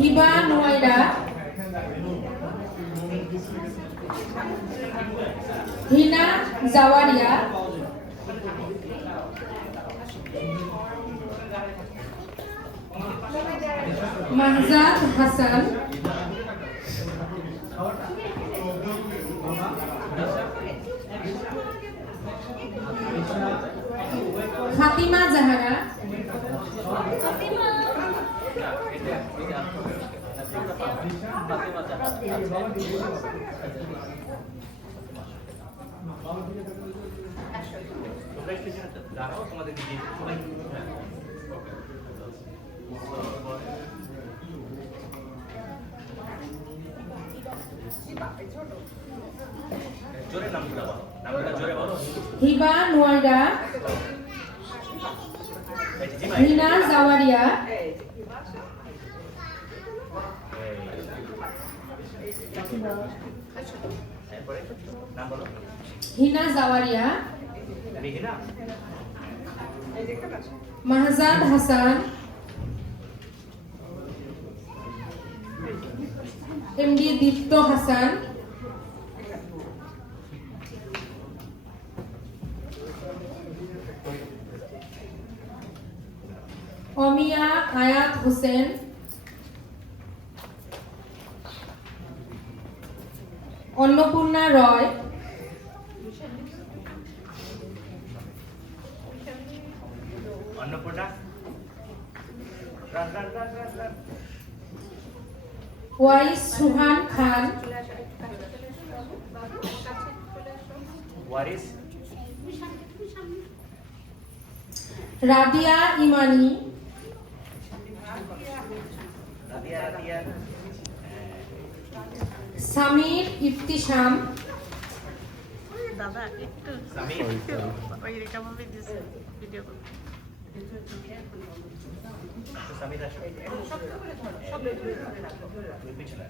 হিবা নুয়াইরা, হিনা জাওয়ারিয়া, মাহজাদ হাসান, ফাতিমা জাহারা, হিবা নুয়াইরা, হিনা জাওয়ারিয়া, হিনা জাওয়ারিয়া, মাহজাদ Hasan, MD দীপ্ত হাসান, অমিয়া আয়াত হোসেন, অন্নপূর্ণা রয়, wise সুহান খান, রাদিয়া ইমানি, সামির ইফতিসাম,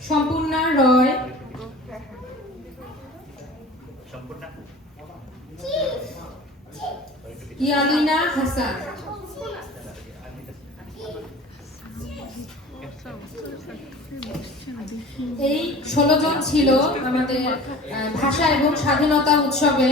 সম্পূর্ণা রয়, ইয়ালিনা হাসান। এই 16 জন ছিল আমাদের ভাষা এবং স্বাধীনতা উৎসবে